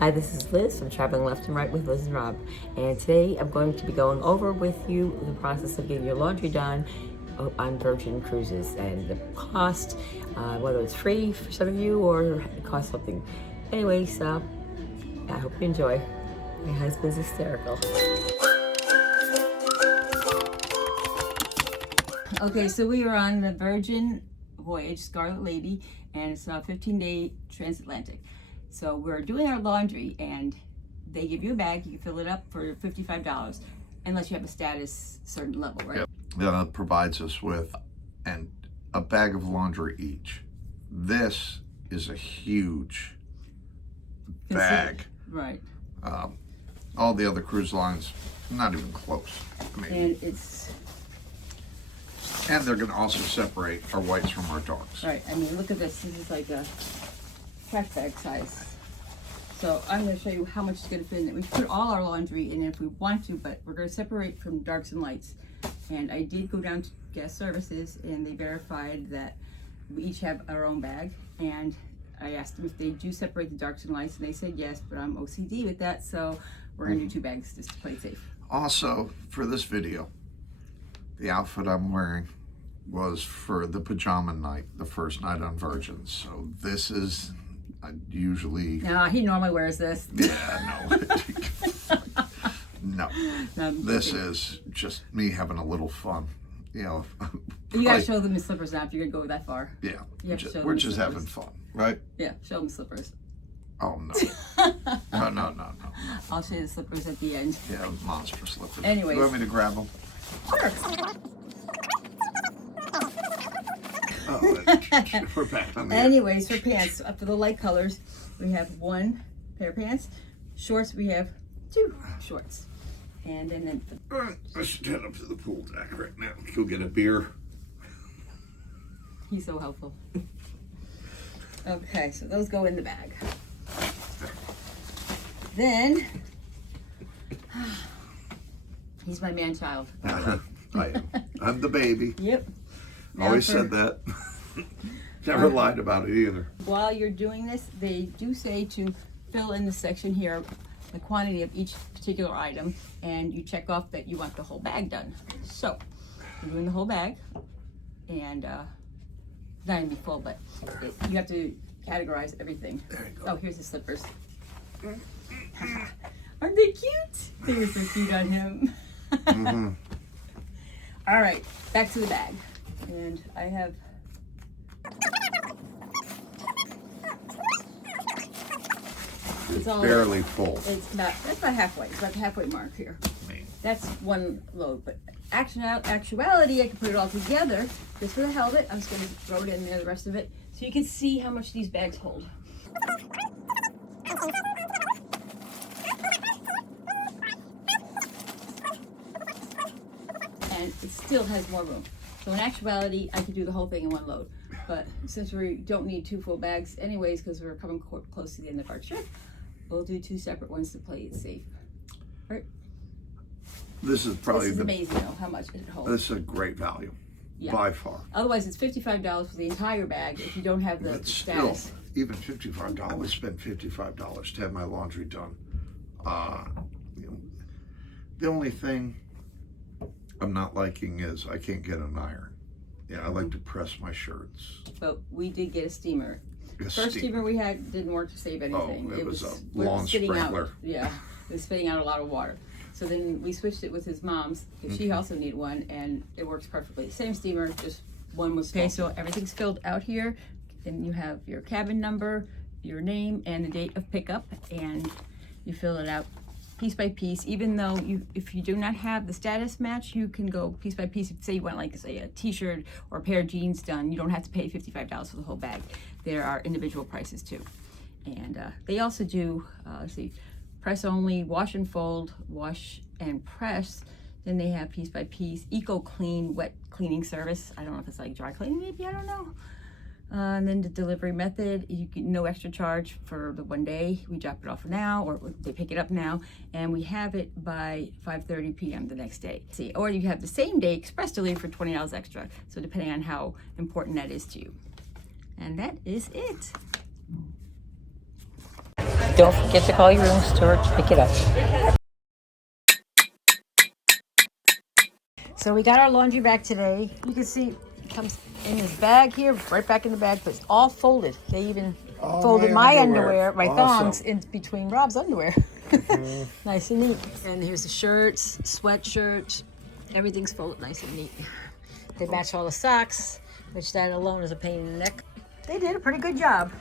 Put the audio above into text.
Hi, this is Liz from Traveling Left and Right with Liz and Rob, and today I'm going to be going over with you the process of getting your laundry done on Virgin Cruises and the cost, whether it's free for some of you or it costs something. Anyways, I hope you enjoy. My husband's hysterical. Okay, so we are on the Virgin Voyage, Scarlet Lady, and it's a 15-day transatlantic. So we're doing our laundry, and they give you a bag. You can fill it up for $55, unless you have a status certain level, right? Yep. That provides us with a bag of laundry each. This is a huge bag. Right. All the other cruise lines, not even close. I mean, and they're going to also separate our whites from our darks. Right. I mean, look at this. This is like a trash bag size. So I'm going to show you how much is going to fit in it. We put all our laundry in if we want to, but we're going to separate from darks and lights. And I did go down to guest services, and they verified that we each have our own bag. And I asked them if they do separate the darks and lights, and they said yes, but I'm OCD with that, so we're going to do 2 bags just to play it safe. Also, for this video, the outfit I'm wearing was for the pajama night, the first night on Virgin. So this is usually... No, he normally wears this. Yeah, no. No. This is just me having a little fun. You know, you gotta show them the slippers now if you're gonna go that far. Yeah, we're just having fun, right? Yeah, show them the slippers. Oh, no. No. I'll show you the slippers at the end. Yeah, monster slippers. Anyways. You want me to grab them? Sure. Oh, we're back on the Anyways, for pants, up to the light colors, we have 1 pair of pants. Shorts, we have 2 shorts. And then I should head up to the pool deck right now. Go get a beer. He's so helpful. Okay, so those go in the bag. Then, he's my man-child. I'm the baby. Yep. Always said that. Never lied about it either. While you're doing this, they do say to fill in the section here the quantity of each particular item, and you check off that you want the whole bag done. So, you're doing the whole bag, and it's not gonna be full, but you have to categorize everything. There you go. Oh, here's the slippers. Aren't they cute? They were so cute on him. Mm-hmm. All right, back to the bag. And I have it's barely full. That's about halfway. It's about the halfway mark here. That's 1 load, but actuality, I can put it all together just for the hell of it. I'm just going to throw it in there, the rest of it, so you can see how much these bags hold. And it still has more room. So in actuality, I could do the whole thing in 1 load. But since we don't need 2 full bags anyways, because we're coming close to the end of our trip, we'll do 2 separate ones to play it safe. All right. This is probably amazing though, how much it holds. This is a great value, by far. Otherwise, it's $55 for the entire bag if you don't have the status. Still, even $55. I would spend $55 to have my laundry done. The only thing I'm not liking is I can't get an iron. Yeah, I like to press my shirts. But we did get a steamer. First steamer we had didn't work to save anything. Oh, it was a lawn sprinkler. Yeah, it was spitting out a lot of water. So then we switched it with his mom's, because she also needed one, and it works perfectly. Same steamer, just one was full. Okay, so everything's filled out here, and you have your cabin number, your name, and the date of pickup, and you fill it out piece by piece. Even though if you do not have the status match, you can go piece by piece. If say you want, like, say, a t-shirt or a pair of jeans done, you don't have to pay $55 for the whole bag. There are individual prices too. And they also do, let's see, press only, wash and fold, wash and press. Then they have piece by piece, eco clean, wet cleaning service. I don't know if it's like dry cleaning, maybe, I don't know. And then the delivery method, you can no extra charge for the 1 day. We drop it off now, or they pick it up now, and we have it by 5:30 p.m. the next day. See, or you have the same day express delivery for $20 extra. So depending on how important that is to you. And that is it. don't forget to call your room store to pick it up. So we got our laundry back today. You can see it comes in this bag here, right back in the bag, but it's all folded. They even folded my underwear, my thongs, in between Rob's underwear. Nice and neat. And here's the shirts, sweatshirts. Everything's folded nice and neat. They match all the socks, which that alone is a pain in the neck. They did a pretty good job.